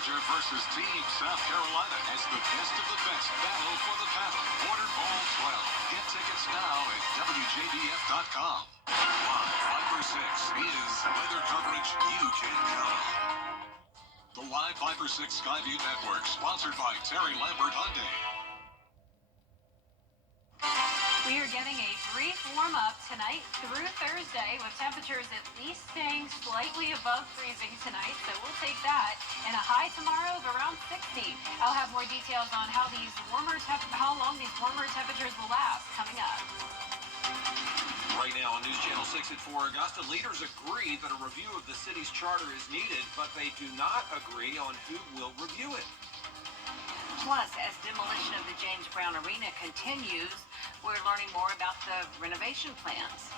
Georgia versus Team South Carolina as the best of the best battle for the paddle. Order Ball 12. Get tickets now at WJBF.com. Live 5 for 6 is weather coverage you can count on. The Live 5 for 6 Skyview Network, sponsored by Terry Lambert Hyundai. We are getting a brief warm-up tonight through Thursday with temperatures at least staying slightly above freezing tonight, so we'll take that. And a high tomorrow of around 60. I'll have more details on how long these warmer temperatures will last coming up. Right now on News Channel 6 at 4, Augusta leaders agree that a review of the city's charter is needed, but they do not agree on who will review it. Plus, as demolition of the James Brown Arena continues, we're learning more about the renovation plans.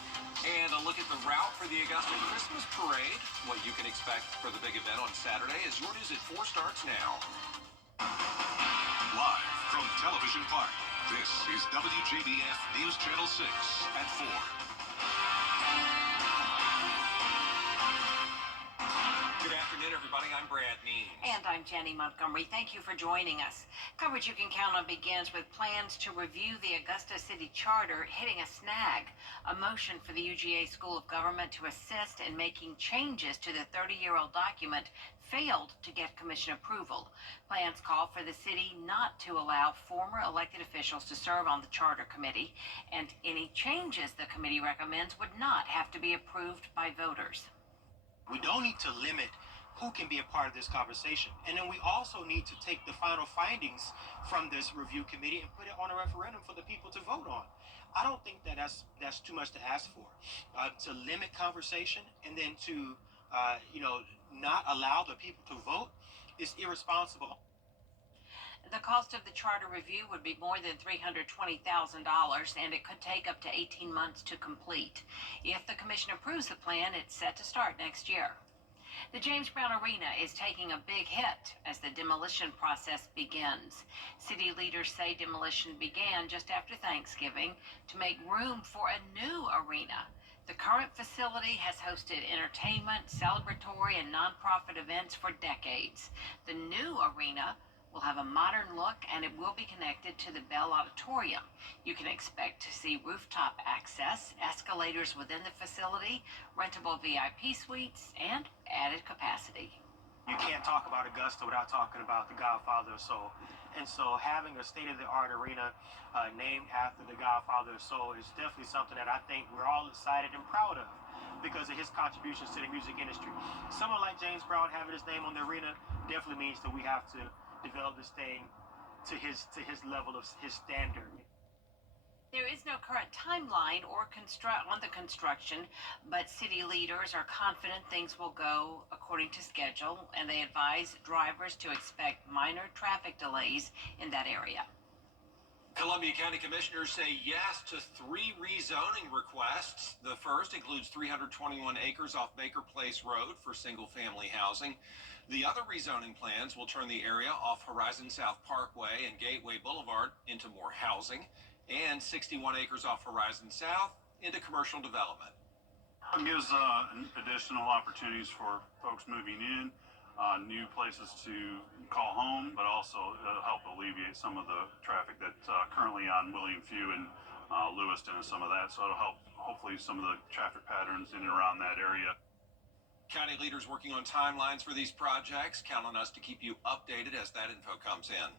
And a look at the route for the Augusta Christmas Parade. What you can expect for the big event on Saturday as your News at 4 starts now. Live from Television Park, this is WJBF News Channel 6 at 4. Good afternoon, everybody. I'm Brad Means. And I'm Jenny Montgomery. Thank you for joining us. Coverage you can count on begins with plans to review the Augusta City Charter hitting a snag. A motion for the UGA School of Government to assist in making changes to the 30-year-old document failed to get commission approval. Plans call for the city not to allow former elected officials to serve on the charter committee, and any changes the committee recommends would not have to be approved by voters. We don't need to limit who can be a part of this conversation. And then we also need to take the final findings from this review committee and put it on a referendum for the people to vote on. I don't think that that's too much to ask for. To limit conversation and then to, not allow the people to vote is irresponsible. The cost of the charter review would be more than $320,000, and it could take up to 18 months to complete. If the commission approves the plan, it's set to start next year. The James Brown Arena is taking a big hit as the demolition process begins. City leaders say demolition began just after Thanksgiving to make room for a new arena. The current facility has hosted entertainment, celebratory, and nonprofit events for decades. The new arena will have a modern look, and it will be connected to the Bell Auditorium. You can expect to see rooftop access, escalators within the facility, rentable VIP suites, and added capacity. You can't talk about Augusta without talking about the Godfather of Soul. And so having a state-of-the-art arena named after the Godfather of Soul is definitely something that I think we're all excited and proud of because of his contributions to the music industry. Someone like James Brown having his name on the arena definitely means that we have to develop this thing to his level of his standard. There is no current timeline on the construction, but city leaders are confident things will go according to schedule, and they advise drivers to expect minor traffic delays in that area. Columbia County Commissioners say yes to 3 rezoning requests. The first includes 321 acres off Baker Place Road for single-family housing. The other rezoning plans will turn the area off Horizon South Parkway and Gateway Boulevard into more housing, and 61 acres off Horizon South into commercial development. It gives additional opportunities for folks moving in, new places to call home, but also it'll help alleviate some of the traffic that's currently on William Few and Lewiston and some of that. So it'll help hopefully some of the traffic patterns in and around that area. County leaders working on timelines for these projects. Count on us to keep you updated as that info comes in.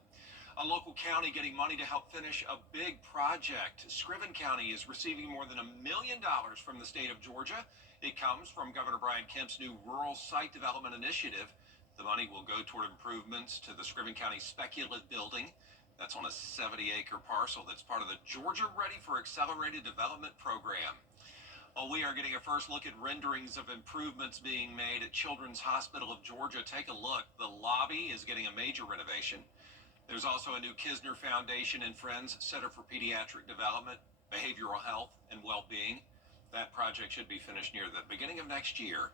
A local county getting money to help finish a big project. Scriven County is receiving more than $1 million from the state of Georgia. It comes from Governor Brian Kemp's new Rural Site Development Initiative. The money will go toward improvements to the Scriven County Speculative Building. That's on a 70-acre parcel that's part of the Georgia Ready for Accelerated Development program. Well, we are getting a first look at renderings of improvements being made at Children's Hospital of Georgia. Take a look. The lobby is getting a major renovation. There's also a new Kisner Foundation and Friends Center for Pediatric Development, Behavioral Health, and Well-Being. That project should be finished near the beginning of next year.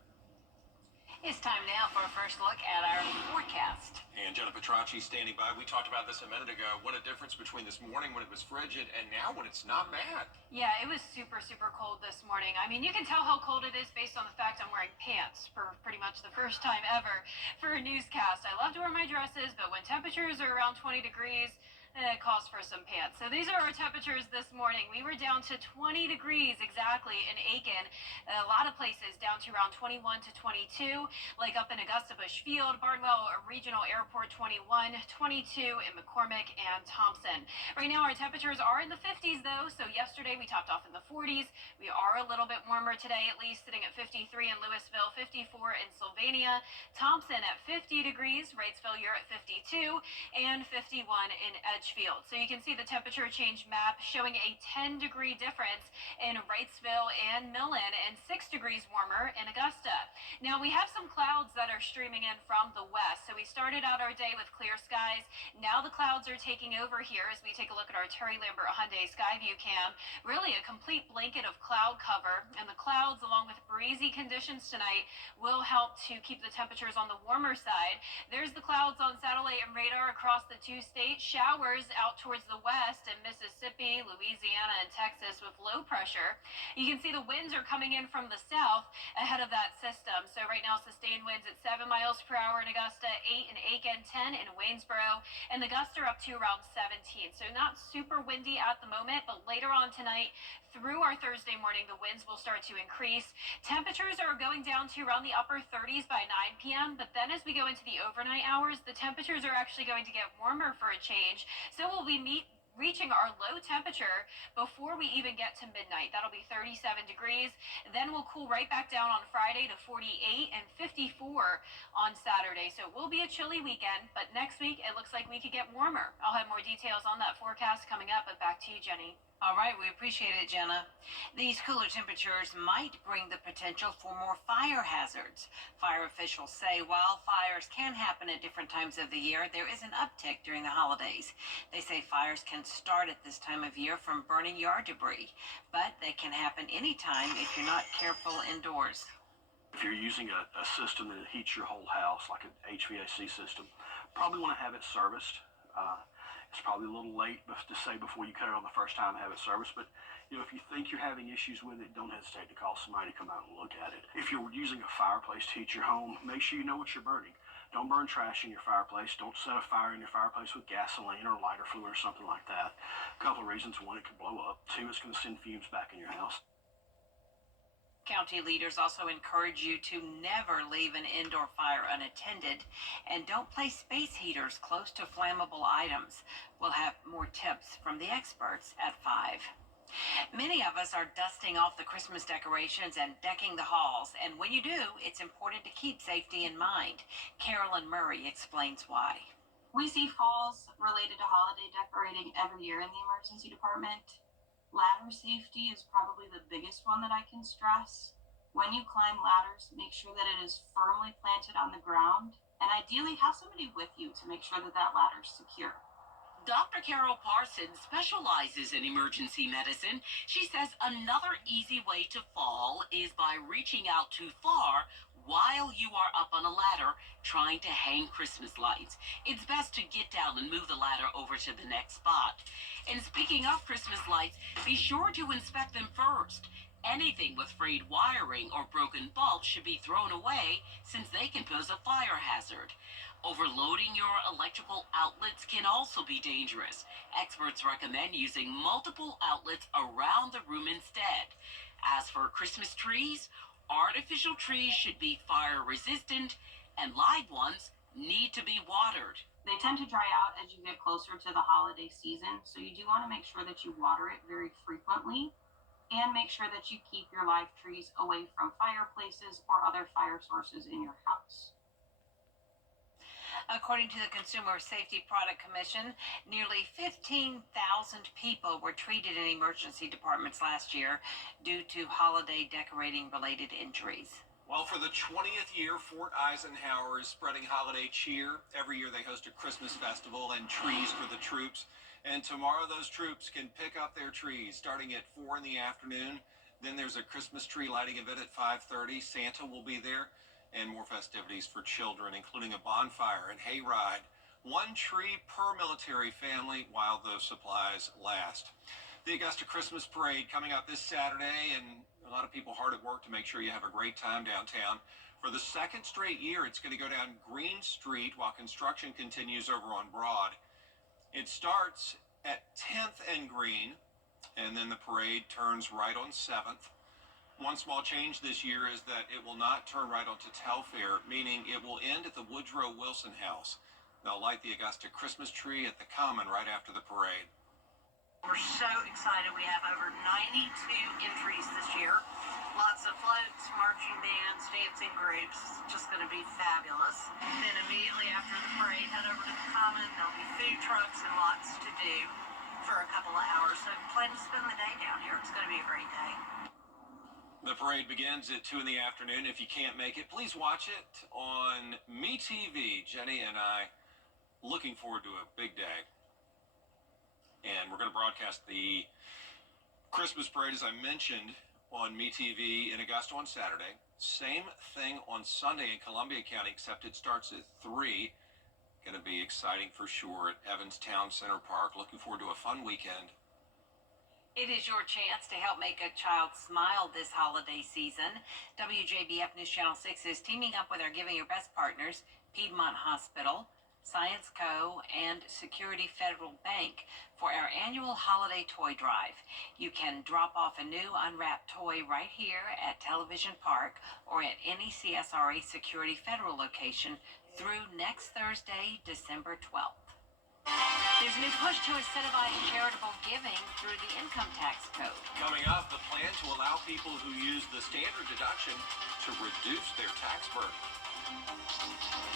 It's time now for a first look at our forecast. And Jenna Petracci standing by. We talked about this a minute ago. What a difference between this morning when it was frigid and now when it's not bad. Yeah, it was super, super cold this morning. I mean, you can tell how cold it is based on the fact I'm wearing pants for pretty much the first time ever for a newscast. I love to wear my dresses, but when temperatures are around 20 degrees, it calls for some pants. So these are our temperatures this morning. We were down to 20 degrees exactly in Aiken. A lot of places down to around 21 to 22, like up in Augusta Bush Field, Barnwell Regional Airport 21, 22 in McCormick and Thompson. Right now our temperatures are in the 50s though. So yesterday we topped off in the 40s. We are a little bit warmer today, at least sitting at 53 in Louisville, 54 in Sylvania, Thompson at 50 degrees, Wrightsville you're at 52, and 51 in Edgefield. So you can see the temperature change map showing a 10-degree difference in Wrightsville and Millen and 6 degrees warmer in Augusta. Now we have some clouds that are streaming in from the west. So we started out our day with clear skies. Now the clouds are taking over here as we take a look at our Terry Lambert Hyundai Skyview cam. Really a complete blanket of cloud cover, and the clouds along with breezy conditions tonight will help to keep the temperatures on the warmer side. There's the clouds on satellite and radar across the two states. Showers out towards the west in Mississippi, Louisiana, and Texas with low pressure. You can see the winds are coming in from the south ahead of that system. So right now sustained winds at 7 miles per hour in Augusta, 8 in Aiken, 10 in Waynesboro, and the gusts are up to around 17. So not super windy at the moment, but later on tonight through our Thursday morning, the winds will start to increase. Temperatures are going down to around the upper 30s by 9 p.m., but then as we go into the overnight hours, the temperatures are actually going to get warmer for a change. So we'll be reaching our low temperature before we even get to midnight. That'll be 37 degrees. Then we'll cool right back down on Friday to 48 and 54 on Saturday. So it will be a chilly weekend, but next week it looks like we could get warmer. I'll have more details on that forecast coming up, but back to you, Jenny. All right, we appreciate it, Jenna. These cooler temperatures might bring the potential for more fire hazards. Fire officials say wildfires can happen at different times of the year. There is an uptick during the holidays. They say fires can start at this time of year from burning yard debris, but they can happen anytime if you're not careful indoors. If you're using a system that heats your whole house, like an HVAC system, probably want to have it serviced. It's probably a little late to say before you cut it on the first time to have it serviced, but if you think you're having issues with it, don't hesitate to call somebody to come out and look at it. If you're using a fireplace to heat your home, make sure you know what you're burning. Don't burn trash in your fireplace. Don't set a fire in your fireplace with gasoline or lighter fluid or something like that. A couple of reasons. One, it could blow up. Two, it's going to send fumes back in your house. County leaders also encourage you to never leave an indoor fire unattended, and don't place space heaters close to flammable items. We'll have more tips from the experts at 5. Many of us are dusting off the Christmas decorations and decking the halls, and when you do, it's important to keep safety in mind. Carolyn Murray explains why. We see falls related to holiday decorating every year in the emergency department. Ladder safety is probably the biggest one that I can stress. When you climb ladders, make sure that it is firmly planted on the ground, and ideally have somebody with you to make sure that that ladder is secure. Dr. Carol Parsons specializes in emergency medicine. She says another easy way to fall is by reaching out too far while you are up on a ladder trying to hang Christmas lights. It's best to get down and move the ladder over to the next spot. And speaking of Christmas lights, be sure to inspect them first. Anything with frayed wiring or broken bulbs should be thrown away since they can pose a fire hazard. Overloading your electrical outlets can also be dangerous. Experts recommend using multiple outlets around the room instead. As for Christmas trees, artificial trees should be fire resistant and live ones need to be watered. They tend to dry out as you get closer to the holiday season, so you do want to make sure that you water it very frequently and make sure that you keep your live trees away from fireplaces or other fire sources in your house. According to the Consumer Safety Product Commission, nearly 15,000 people were treated in emergency departments last year due to holiday decorating related injuries. Well, for the 20th year, Fort Eisenhower is spreading holiday cheer. Every year they host a Christmas festival and trees for the troops. And tomorrow those troops can pick up their trees starting at 4 in the afternoon. Then there's a Christmas tree lighting event at 5:30. Santa will be there, and more festivities for children, including a bonfire and hayride. 1 tree per military family while those supplies last. The Augusta Christmas Parade coming up this Saturday, and a lot of people hard at work to make sure you have a great time downtown. For the second straight year, it's going to go down Green Street while construction continues over on Broad. It starts at 10th and Green, and then the parade turns right on 7th. One small change this year is that it will not turn right onto Telfair, meaning it will end at the Woodrow Wilson House. They'll light the Augusta Christmas tree at the Common right after the parade. We're so excited. We have over 92 entries this year. Lots of floats, marching bands, dancing groups. It's just going to be fabulous. Then immediately after the parade, head over to the Common. There'll be food trucks and lots to do for a couple of hours. So plan to spend the day down here. It's going to be a great day. The parade begins at 2 in the afternoon. If you can't make it, please watch it on MeTV. Jenny and I looking forward to a big day. And we're going to broadcast the Christmas parade, as I mentioned, on MeTV in Augusta on Saturday. Same thing on Sunday in Columbia County, except it starts at 3. Going to be exciting for sure at Evans Town Center Park. Looking forward to a fun weekend. It is your chance to help make a child smile this holiday season. WJBF News Channel 6 is teaming up with our Giving Your Best partners, Piedmont Hospital, Science Co., and Security Federal Bank for our annual holiday toy drive. You can drop off a new unwrapped toy right here at Television Park or at any CSRA Security Federal location through next Thursday, December 12th. There's a new push to incentivize charitable giving through the income tax code. Coming up, the plan to allow people who use the standard deduction to reduce their tax burden.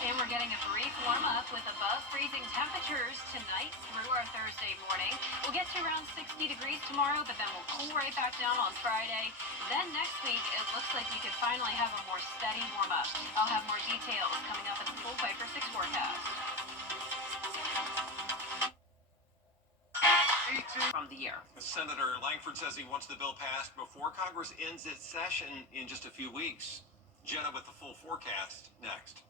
And we're getting a brief warm-up with above freezing temperatures tonight through our Thursday morning. We'll get to around 60 degrees tomorrow, but then we'll cool right back down on Friday. Then next week, it looks like we could finally have a more steady warm-up. I'll have more details coming up in the full Viper 6 forecast. From the year. Senator Langford says he wants the bill passed before Congress ends its session in just a few weeks. Jenna with the full forecast next.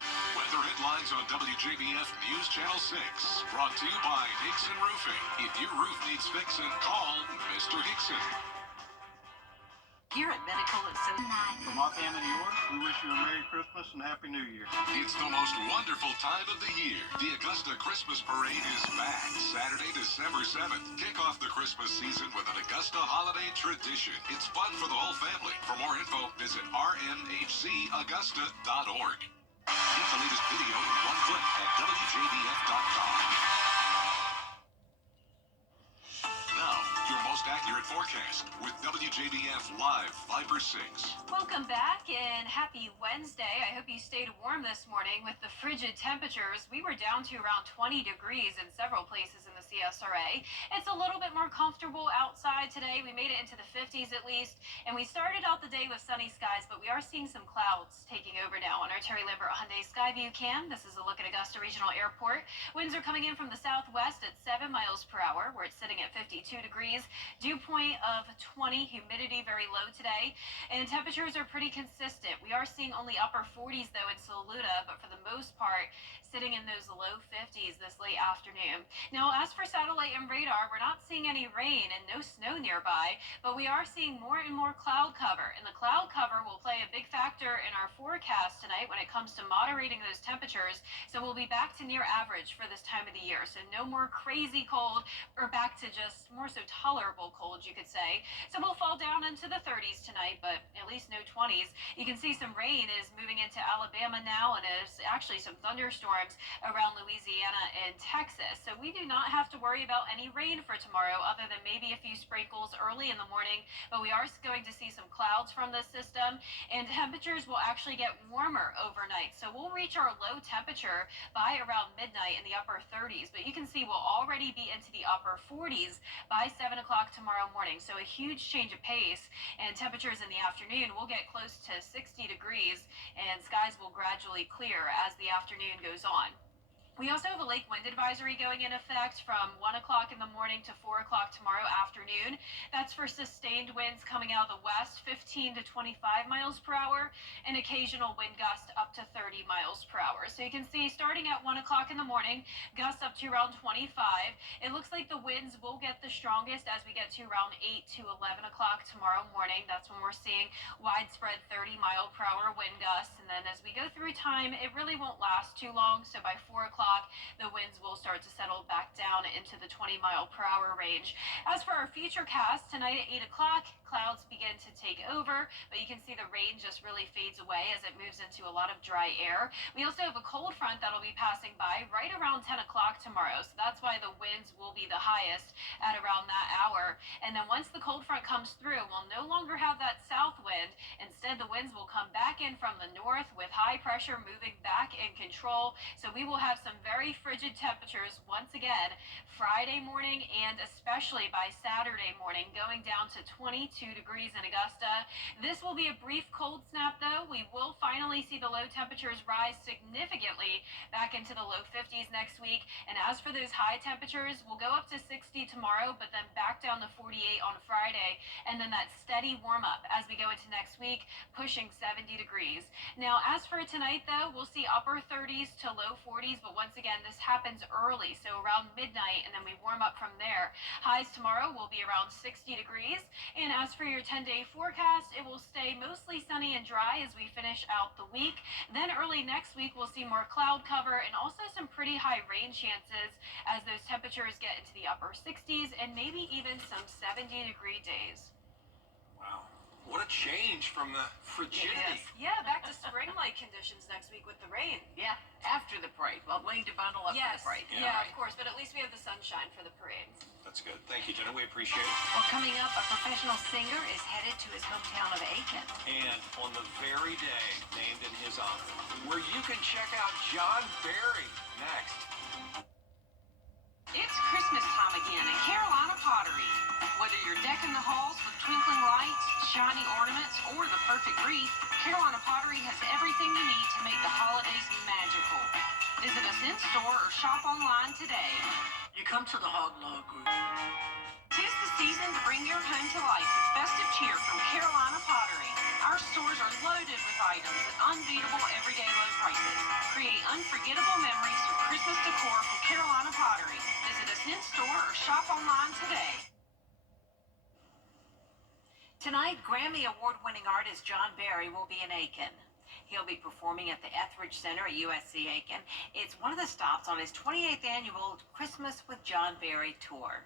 Weather headlines on WJBF News Channel 6. Brought to you by Hickson Roofing. If your roof needs fixing, call Mr. Hickson. Here at Medical Associates. From our family and yours, we wish you a Merry Christmas and Happy New Year. It's the most wonderful time of the year. The Augusta Christmas Parade is back Saturday, December 7th. Kick off the Christmas season with an Augusta holiday tradition. It's fun for the whole family. For more info, visit rmhcaugusta.org. Get the latest video in one click at WJBF.com. Now, your most accurate forecast with WJBF Live Viper 6. Welcome back and happy Wednesday. I hope you stayed warm this morning with the frigid temperatures. We were down to around 20 degrees in several places in the CSRA. It's a little bit more comfortable outside today. We made it into the 50s at least, and we started out the day with sunny skies, but we are seeing some clouds taking over now on our Terry Lambert Hyundai Skyview cam. This is a look at Augusta Regional Airport. Winds are coming in from the southwest at 7 miles per hour. We're sitting at 52 degrees. Dew point of 20, humidity very low today, and temperatures are pretty consistent. We are seeing only upper 40s though in Saluda, but for the most part sitting in those low 50s this late afternoon. Now, as for satellite and radar, we're not seeing any rain and no snow nearby, but we are seeing more and more cloud cover, and the cloud cover will play a big factor in our forecast tonight when it comes to moderating those temperatures. So we'll be back to near average for this time of the year. So no more crazy cold, or back to just more so tolerable cold, you could say. So we'll fall down into the 30s tonight, but at least no 20s. You can see some rain is moving into Alabama now, and there's actually some thunderstorms around Louisiana and Texas. So we do not have to worry about any rain for tomorrow, other than maybe a few sprinkles early in the morning. But we are going to see some clouds from this system, and temperatures will actually get warmer overnight. So we'll reach our low temperature by around midnight in the upper 30s, but you can see we'll already be into the upper 40s by 7 o'clock tomorrow morning. So a huge change of pace, and temperatures in the afternoon will get close to 60 degrees, and skies will gradually clear as the afternoon goes on. We also have a lake wind advisory going in effect from 1 o'clock in the morning to 4 o'clock tomorrow afternoon. That's for sustained winds coming out of the west, 15 to 25 miles per hour, and occasional wind gusts up to 30 miles per hour. So you can see starting at 1 o'clock in the morning, gusts up to around 25. It looks like the winds will get the strongest as we get to around 8 to 11 o'clock tomorrow morning. That's when we're seeing widespread 30 mile per hour wind gusts. And then as we go through time, it really won't last too long. So by 4 o'clock, the winds will start to settle back down into the 20 mile per hour range. As for our future cast, tonight at 8 o'clock, clouds begin to take over, but you can see the rain just really fades away as it moves into a lot of dry air. We also have a cold front that'll be passing by right around 10 o'clock tomorrow, so that's why the winds will be the highest at around that hour. And then once the cold front comes through, we'll no longer have that south wind. Instead, the winds will come back in from the north with high pressure moving back in control, so we will have some very frigid temperatures once again Friday morning and especially by Saturday morning, going down to 22 degrees in Augusta. This will be a brief cold snap though. We will finally see the low temperatures rise significantly back into the low 50s next week. And as for those high temperatures, we'll go up to 60 tomorrow, but then back down to 48 on Friday. And then that steady warm up as we go into next week, pushing 70 degrees. Now, as for tonight though, we'll see upper 30s to low 40s, but once again, this happens early, so around midnight, and then we warm up from there. Highs tomorrow will be around 60 degrees. And as for your 10-day forecast, it will stay mostly sunny and dry as we finish out the week. Then early next week, we'll see more cloud cover and also some pretty high rain chances as those temperatures get into the upper 60s and maybe even some 70-degree days. Wow. What a change from the frigidity. Yeah, back to spring-like conditions next week with the rain. Yeah, after the parade. Well, we need to bundle up for the parade. Yeah, of course, but at least we have the sunshine for the parade. That's good. Thank you, Jenna. We appreciate it. Well, coming up, a professional singer is headed to his hometown of Aiken. And on the very day named in his honor, where you can check out John Barry next. It's Christmas time again at Carolina Pottery. Whether you're decking the halls with twinkling lights, shiny ornaments, or the perfect wreath, Carolina Pottery has everything you need to make the holidays magical. Visit us in-store or shop online today. You come to the hog log group. 'Tis the season to bring your home to life with festive cheer from Carolina Pottery. Our stores are loaded with items at unbeatable everyday low prices. Create unforgettable memories with Christmas decor from Carolina Pottery. Visit us in-store or shop online today. Tonight, Grammy Award-winning artist John Barry will be in Aiken. He'll be performing at the Etheridge Center at USC Aiken. It's one of the stops on his 28th annual Christmas with John Barry tour.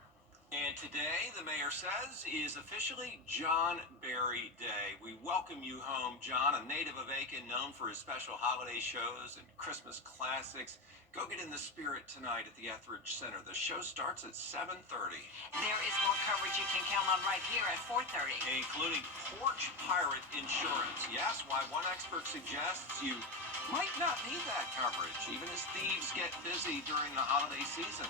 And today, the mayor says, is officially John Barry Day. We welcome you home, John, a native of Aiken, known for his special holiday shows and Christmas classics. Go get in the spirit tonight at the Etheridge Center. The show starts at 7:30. There is more coverage you can count on right here at 4:30. Including Porch Pirate Insurance. Yes, why one expert suggests you might not need that coverage, even as thieves get busy during the holiday season.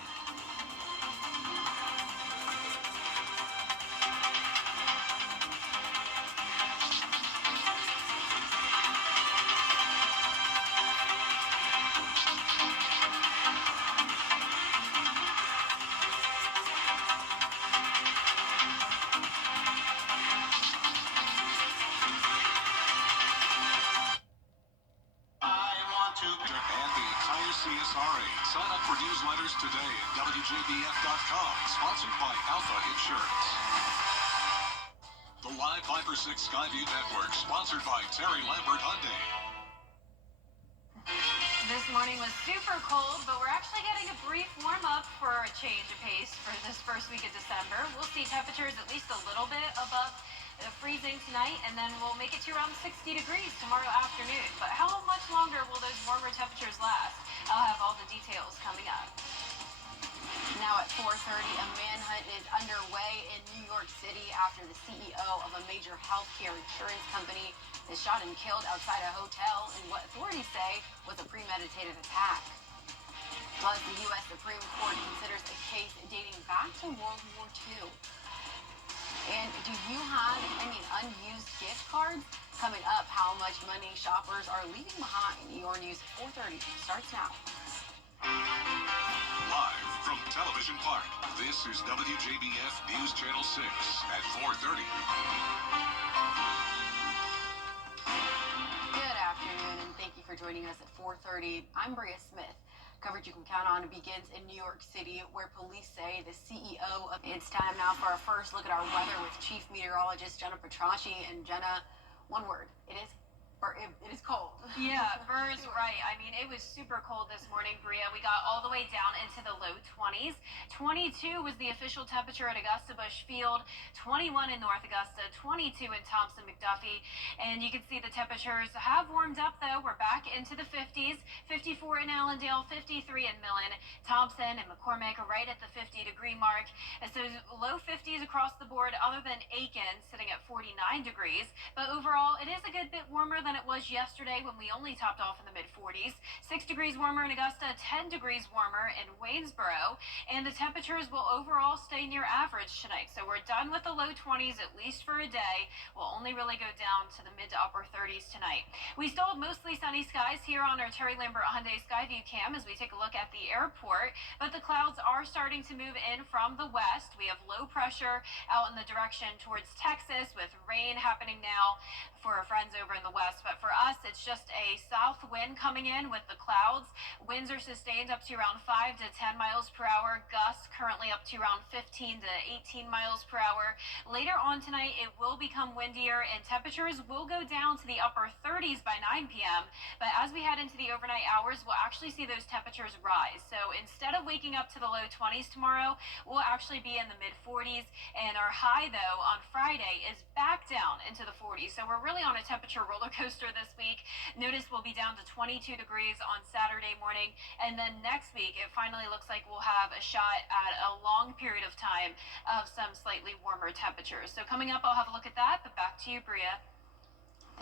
CSRA. Sign up for newsletters today at WJBF.com. Sponsored by Alpha Insurance. The Live Viper 6 Skyview Network. Sponsored by Terry Lambert Hyundai. This morning was super cold, but we're actually getting a brief warm-up for a change of pace for this first week of December. We'll see temperatures at least a little bit above freezing tonight, and then we'll make it to around 60 degrees tomorrow afternoon. But how much longer will those warmer temperatures last? I'll have all the details coming up. Now at 4:30, a manhunt is underway in New York City after the CEO of a major healthcare insurance company is shot and killed outside a hotel in what authorities say was a premeditated attack. Plus, the U.S. Supreme Court considers a case dating back to World War II. And do you have any unused gift cards? Coming up, how much money shoppers are leaving behind. Your News 4:30 starts now. Live from Television Park, this is WJBF News Channel 6 at 4:30. Good afternoon, and thank you for joining us at 4:30. I'm Bria Smith. Coverage you can count on begins in New York City, where police say the CEO of... It's time now for our first look at our weather with Chief Meteorologist Jenna Petracci. And Jenna, one word, it is cold. Yeah, Burr's right. I mean, it was super cold this morning, Bria. We got all the way down into the low 20s. 22 was the official temperature at Augusta Bush Field, 21 in North Augusta, 22 in Thompson McDuffie. And you can see the temperatures have warmed up, though. We're back into the 50s, 54 in Allendale, 53 in Millen, Thompson and McCormick are right at the 50-degree mark. And so low 50s across the board, other than Aiken, sitting at 49 degrees. But overall, it is a good bit warmer than it was yesterday when we only topped off in the mid-40s. 6 degrees warmer in Augusta, 10 degrees warmer in Waynesboro, and the temperatures will overall stay near average tonight. So we're done with the low 20s, at least for a day. We'll only really go down to the mid to upper 30s tonight. We still have mostly sunny skies here on our Terry Lambert Hyundai Skyview cam as we take a look at the airport, but the clouds are starting to move in from the west. We have low pressure out in the direction towards Texas with rain happening now for our friends over in the west. But for us, it's just a south wind coming in with the clouds. Winds are sustained up to around 5 to 10 miles per hour. Gusts currently up to around 15 to 18 miles per hour. Later on tonight, it will become windier and temperatures will go down to the upper 30s by 9 p.m. But as we head into the overnight hours, we'll actually see those temperatures rise. So instead of waking up to the low 20s tomorrow, we'll actually be in the mid 40s. And our high, though, on Friday is back down into the 40s. So we're really on a temperature roller coaster this week. Notice we'll be down to 22 degrees on Saturday morning, and then next week it finally looks like we'll have a shot at a long period of time of some slightly warmer temperatures. So coming up, I'll have a look at that, but back to you, Bria.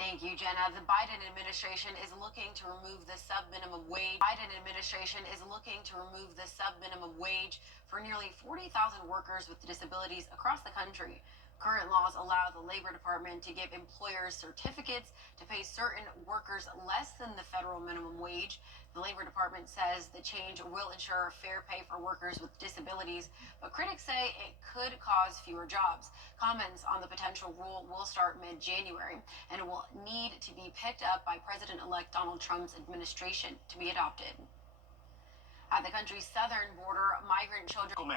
Thank you, Jenna. The Biden administration is looking to remove the sub-minimum wage. Biden administration is looking to remove the sub-minimum wage for nearly 40,000 workers with disabilities across the country. Current laws allow the Labor Department to give employers certificates to pay certain workers less than the federal minimum wage. The Labor Department says the change will ensure fair pay for workers with disabilities, but critics say it could cause fewer jobs. Comments on the potential rule will start mid-January, and it will need to be picked up by President-elect Donald Trump's administration to be adopted. At the country's southern border, migrant children...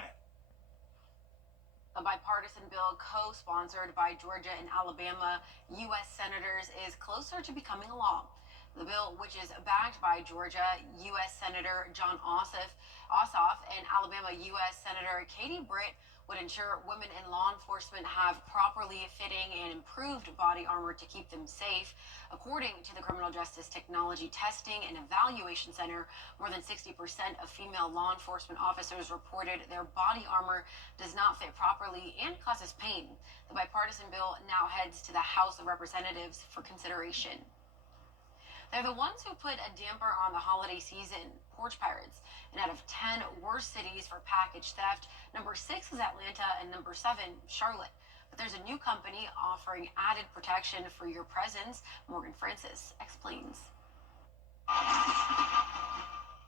A bipartisan bill co-sponsored by Georgia and Alabama U.S. senators is closer to becoming a law. The bill, which is backed by Georgia U.S. Senator John Ossoff and Alabama U.S. Senator Katie Britt, would ensure women in law enforcement have properly fitting and improved body armor to keep them safe. According to the Criminal Justice Technology Testing and Evaluation Center, more than 60% of female law enforcement officers reported their body armor does not fit properly and causes pain. The bipartisan bill now heads to the House of Representatives for consideration. They're the ones who put a damper on the holiday season, porch pirates. And out of 10 worst cities for package theft, number 6 is Atlanta and number 7, Charlotte. But there's a new company offering added protection for your presence. Morgan Francis explains.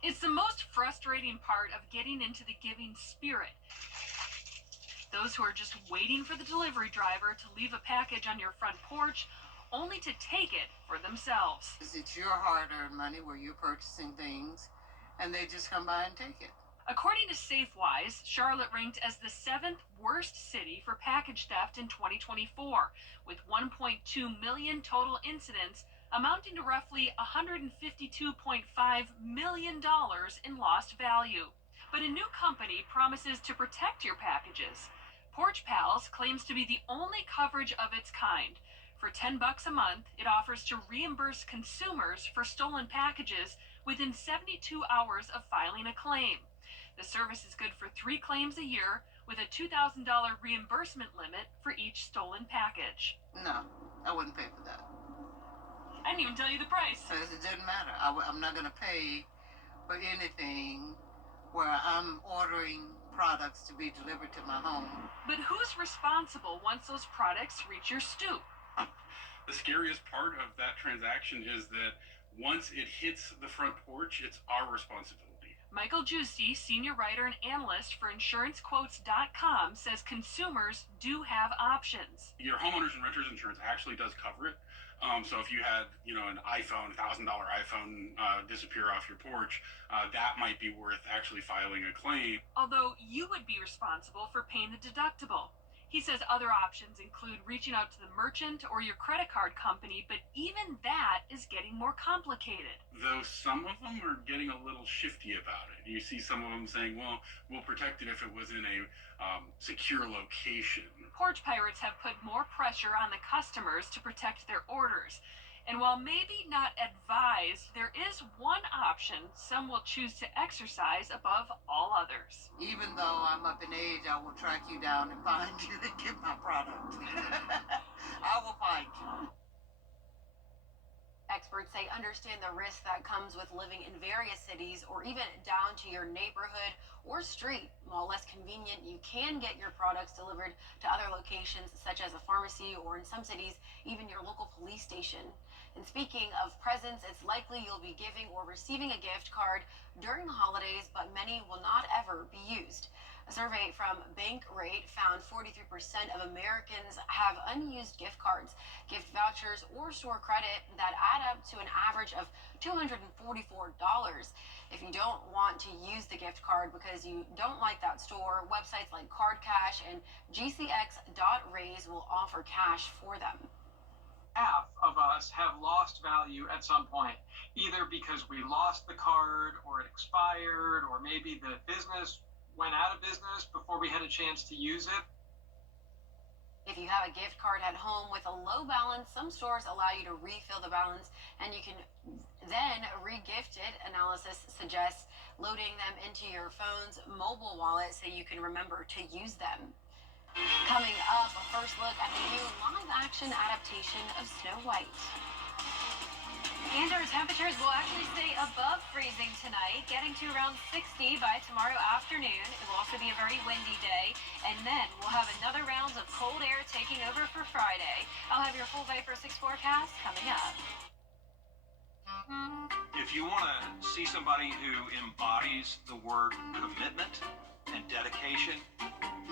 It's the most frustrating part of getting into the giving spirit. Those who are just waiting for the delivery driver to leave a package on your front porch, only to take it for themselves. It's your hard-earned money where you're purchasing things, and they just come by and take it. According to SafeWise, Charlotte ranked as the 7th worst city for package theft in 2024, with 1.2 million total incidents, amounting to roughly $152.5 million in lost value. But a new company promises to protect your packages. Porch Pals claims to be the only coverage of its kind. For $10 a month, it offers to reimburse consumers for stolen packages within 72 hours of filing a claim. The service is good for 3 claims a year, with a $2,000 reimbursement limit for each stolen package. No, I wouldn't pay for that. I didn't even tell you the price. It didn't matter. I'm not going to pay for anything where I'm ordering products to be delivered to my home. But who's responsible once those products reach your stoop? The scariest part of that transaction is that once it hits the front porch, it's our responsibility. Michael Giusti, senior writer and analyst for InsuranceQuotes.com, says consumers do have options. Your homeowners and renters insurance actually does cover it. So if you had, an iPhone, $1,000 iPhone disappear off your porch, that might be worth actually filing a claim. Although you would be responsible for paying the deductible. He says other options include reaching out to the merchant or your credit card company, but even that is getting more complicated. Though some of them are getting a little shifty about it. You see some of them saying, well, we'll protect it if it was in a secure location. Porch pirates have put more pressure on the customers to protect their orders. And while maybe not advised, there is one option some will choose to exercise above all others. Even though I'm up in age, I will track you down and find you and get my product. I will find you. Experts say understand the risk that comes with living in various cities or even down to your neighborhood or street. While less convenient, you can get your products delivered to other locations such as a pharmacy or in some cities, even your local police station. And speaking of presents, it's likely you'll be giving or receiving a gift card during the holidays, but many will not ever be used. A survey from Bankrate found 43% of Americans have unused gift cards, gift vouchers, or store credit that add up to an average of $244. If you don't want to use the gift card because you don't like that store, websites like Card Cash and GCX.raise will offer cash for them. Half of us have lost value at some point, either because we lost the card or it expired, or maybe the business went out of business before we had a chance to use it. If you have a gift card at home with a low balance, some stores allow you to refill the balance and you can then re-gift it. Analysis suggests loading them into your phone's mobile wallet so you can remember to use them. Coming up, a first look at the new live-action adaptation of Snow White. And our temperatures will actually stay above freezing tonight, getting to around 60 by tomorrow afternoon. It will also be a very windy day, and then we'll have another round of cold air taking over for Friday. I'll have your full Viper 6 forecast coming up. If you want to see somebody who embodies the word commitment and dedication,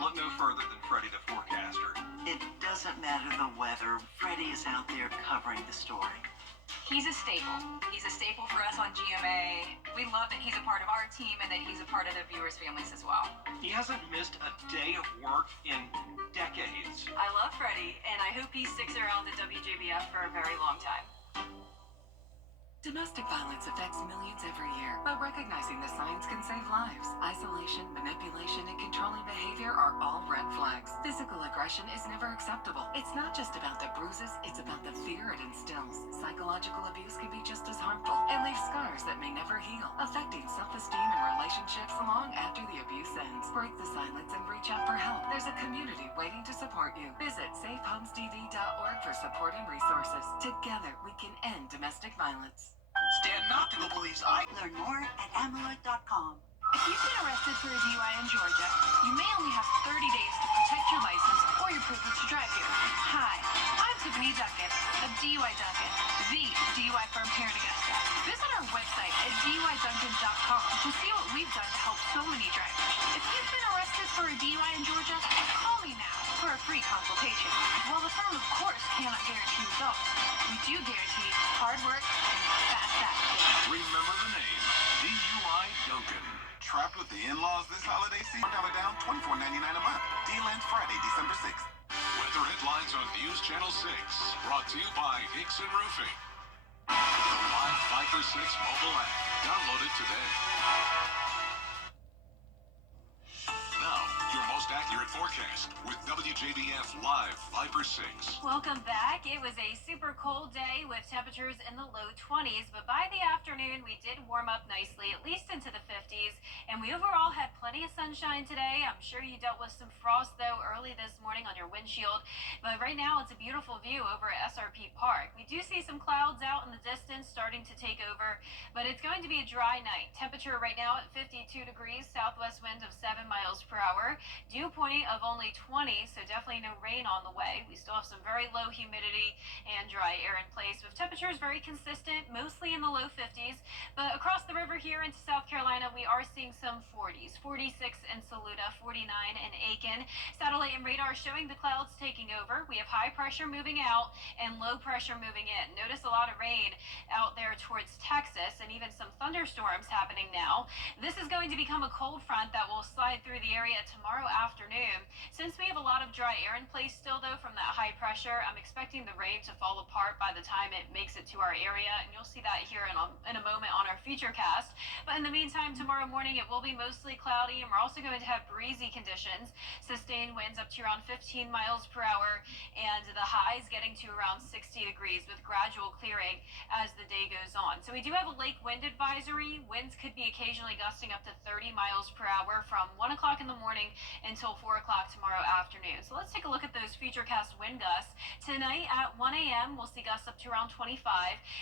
look no further than Freddie the forecaster. It doesn't matter the weather. Freddie is out there covering the story. He's a staple. He's a staple for us on GMA. We love that he's a part of our team and that he's a part of the viewers' families as well. He hasn't missed a day of work in decades. I love Freddie, and I hope he sticks around at WJBF for a very long time. Domestic violence affects millions every year, but recognizing the signs can save lives. Isolation, manipulation, and controlling behavior are all red flags. Physical aggression is never acceptable. It's not just about the bruises, it's about the fear it instills. Psychological abuse can be just as harmful and leave scars that may never heal, affecting self-esteem and relationships long after the abuse ends. Break the silence and reach out for help. There's a community waiting to support you. Visit safehomestv.org for support and resources. Together, we can end domestic violence. Stand not to the police eye. Learn more at amulet.com. If you've been arrested for a DUI in Georgia, you may only have 30 days to protect your license or your privilege to drive here. Hi, I'm Tiffany Duckett of DUI Duncan, the DUI firm here in Augusta. Visit our website at DUIDuncan.com to see what we've done to help so many drivers. If you've been arrested for a DUI in Georgia, call me now for a free consultation. While the firm, of course, cannot guarantee results, we do guarantee hard work and fast action. Remember the name, DUI Duncan. Trapped with the in-laws this holiday season? $1 down, $24.99 a month. Deal ends Friday, December 6th. Weather headlines on News Channel 6. Brought to you by Hickson Roofing. The live Viper 6 mobile app. Download it today. Now, your most accurate forecast with WJBF Live Viper 6. Welcome back. It was a super cold day with temperatures in the low 20s, but by the afternoon we did warm up nicely, at least into the 50s, And we overall had plenty of sunshine today. I'm sure you dealt with some frost, though, early this morning on your windshield. But right now, it's a beautiful view over at SRP Park. We do see some clouds out in the distance starting to take over, but it's going to be a dry night. Temperature right now at 52 degrees, southwest wind of 7 miles per hour, dew point of only 20, so definitely no rain on the way. We still have some very low humidity and dry air in place, with temperatures very consistent, mostly in the low 50s. But across the river here into South Carolina, we are seeing some 40s, 46 in Saluda, 49 in Aiken. Satellite and radar showing the clouds taking over. We have high pressure moving out and low pressure moving in. Notice a lot of rain out there towards Texas and even some thunderstorms happening now. This is going to become a cold front that will slide through the area tomorrow afternoon. Since we have a lot of dry air in place still, though, from that high pressure, I'm expecting the rain to fall apart by the time it makes it to our area, and you'll see that here in a moment on our futurecast. But in the meantime, tomorrow morning it will be mostly cloudy, and we're also going to have breezy conditions, sustained winds up to around 15 miles per hour, and the highs getting to around 60 degrees with gradual clearing as the day goes on. So we do have a lake wind advisory. Winds could be occasionally gusting up to 30 miles per hour from 1 o'clock in the morning until 4 o'clock tomorrow afternoon. So let's take a look at those futurecast wind gusts. Tonight at 1 a.m. we'll see gusts up to around 25.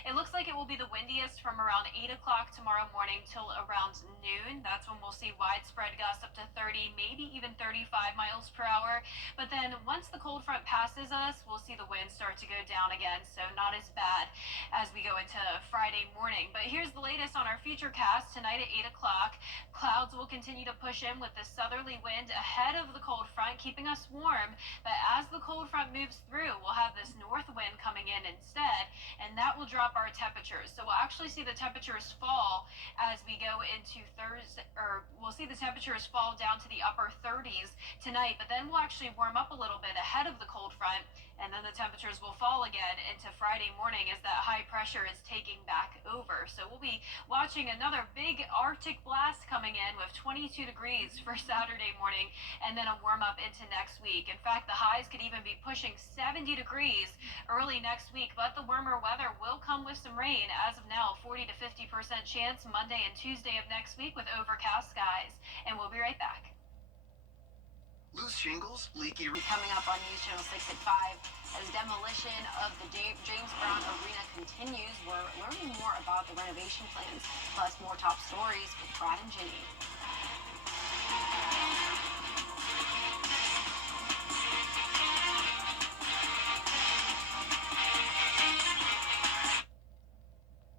It looks like it will be the windiest from around 8 o'clock tomorrow morning till around noon. That's when we'll see widespread gusts up to 30, maybe even 35 miles per hour. But then once the cold front passes us, we'll see the winds start to go down again, so not as bad as we go into Friday morning. But here's the latest on our futurecast. Tonight at 8 o'clock, clouds will continue to push in with the southerly wind ahead of the cold front, keeping us warm. But as the cold front moves through, we'll have this north wind coming in instead, and that will drop our temperatures. So we'll actually see the temperatures fall as we go into Thursday, or we'll see the temperatures fall down to the upper 30s tonight, but then we'll actually warm up a little bit ahead of the cold front, and then the temperatures will fall again into Friday morning as that high pressure is taking back over. So we'll be watching another big Arctic blast coming in with 22 degrees for Saturday morning, and then a warm up into next week. In fact, the highs could even be pushing 70 degrees early next week, but the warmer weather will come with some rain. As of now, 40 to 50% chance Monday and Tuesday of next week with overcast skies. And we'll be right back. Loose shingles, leaky. Coming up on News Channel 6 at 5, as demolition of the James Brown Arena continues, we're learning more about the renovation plans, plus more top stories with Brad and Jenny.